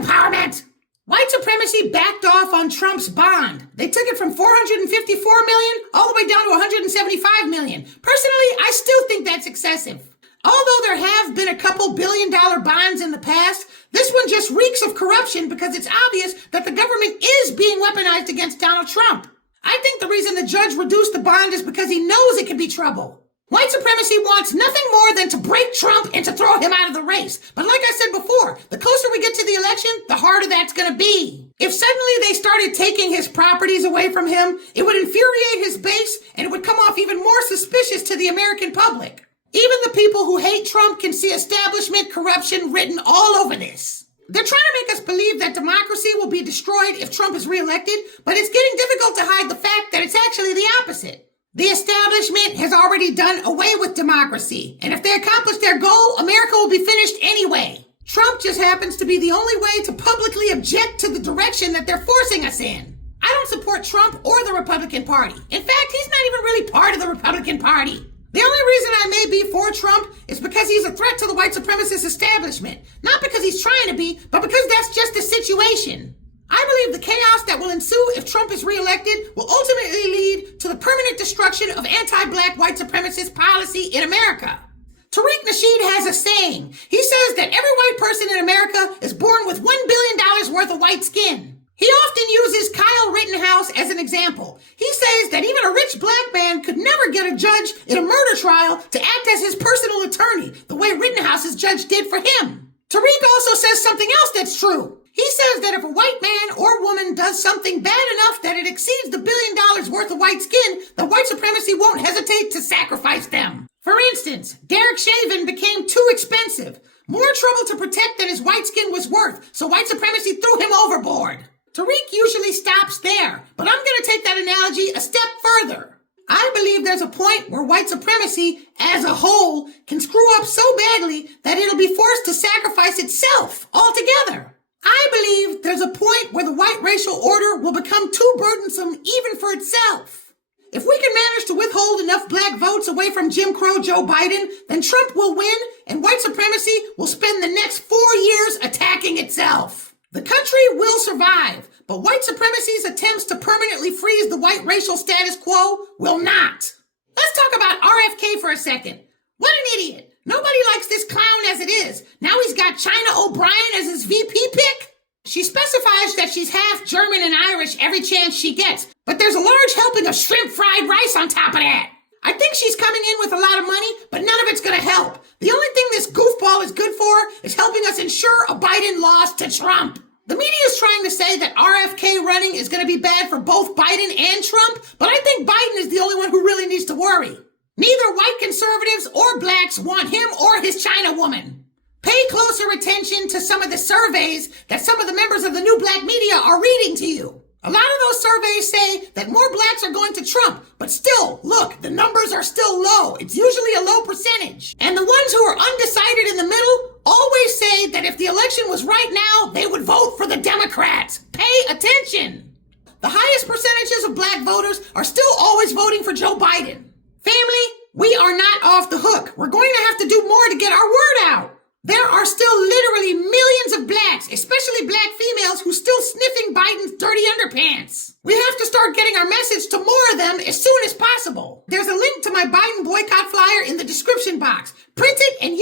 empowerment. White supremacy backed off on Trump's bond. They took it from $454 million all the way down to $175 million. Personally, I still think that's excessive. Although there have been a couple billion-dollar bonds in the past, this one just reeks of corruption because it's obvious that the government is being weaponized against Donald Trump. I think the reason the judge reduced the bond is because he knows it could be trouble. White supremacy wants nothing more than to break Trump and to throw him out of the race. But like I said before, the closer we get to the election, the harder that's going to be. If suddenly they started taking his properties away from him, it would infuriate his base and it would come off even more suspicious to the American public. Even the people who hate Trump can see establishment corruption written all over this. They're trying to make us believe that democracy will be destroyed if Trump is reelected, but it's getting difficult to hide the fact that it's actually the opposite. The establishment has already done away with democracy, and if they accomplish their goal, America will be finished anyway. Trump just happens to be the only way to publicly object to the direction that they're forcing us in. I don't support Trump or the Republican Party. In fact, he's not even really part of the Republican Party. The only reason I may be for Trump is because he's a threat to the white supremacist establishment. Not because he's trying to be, but because that's just the situation. I believe the chaos that will ensue if Trump is reelected will ultimately lead to the permanent destruction of anti-black white supremacist policy in America. Tariq Nasheed has a saying. He says that every white person in America is born with $1 billion worth of white skin. He often uses Kyle Rittenhouse as an example. He says that even a rich black man could never get a judge in a murder trial to act as his personal attorney, the way Rittenhouse's judge did for him. Tariq also says something else that's true. He says that if a white man or woman does something bad enough that it exceeds the $1 billion worth of white skin, then white supremacy won't hesitate to sacrifice them. For instance, Derek Chauvin became too expensive. More trouble to protect than his white skin was worth, so white supremacy threw him overboard. Tariq usually stops there, but I'm going to take that analogy a step further. I believe there's a point where white supremacy, as a whole, can screw up so badly that it'll be forced to sacrifice itself altogether. I believe there's a point where the white racial order will become too burdensome even for itself. If we can manage to withhold enough black votes away from Jim Crow Joe Biden, then Trump will win and white supremacy will spend the next 4 years attacking itself. The country will survive, but white supremacy's attempts to permanently freeze the white racial status quo will not. Let's talk about RFK for a second. What an idiot. Nobody likes this clown as it is. Now he's got China O'Brien as his VP pick. She specifies that she's half German and Irish every chance she gets, but there's a large helping of shrimp fried rice on top of that. I think she's coming in with a lot of money, but none of it's going to help. The only thing this goofball is good for is helping us ensure a Biden loss to Trump. The media is trying to say that RFK running is going to be bad for both Biden and Trump, but I think Biden is the only one who really needs to worry. Neither white conservatives or blacks want him or his China woman. Pay closer attention to some of the surveys that some of the members of the new black media are reading to you. A lot of those surveys say that more blacks are going to Trump, but still, look, the numbers are still low. It's usually a low percentage. And the ones who are undecided in the middle always say that if the election was right now, they would vote for the Democrats. Pay attention. The highest percentages of black voters are still always voting for Joe Biden. Family, we are not off the hook. We're going to have to do more to get our word out. There are still literally millions of blacks, especially black females, who still sniffing Biden's dirty underpants. We have to start getting our message to more of them as soon as possible. There's a link to my Biden Boycott flyer in the description box. Print it and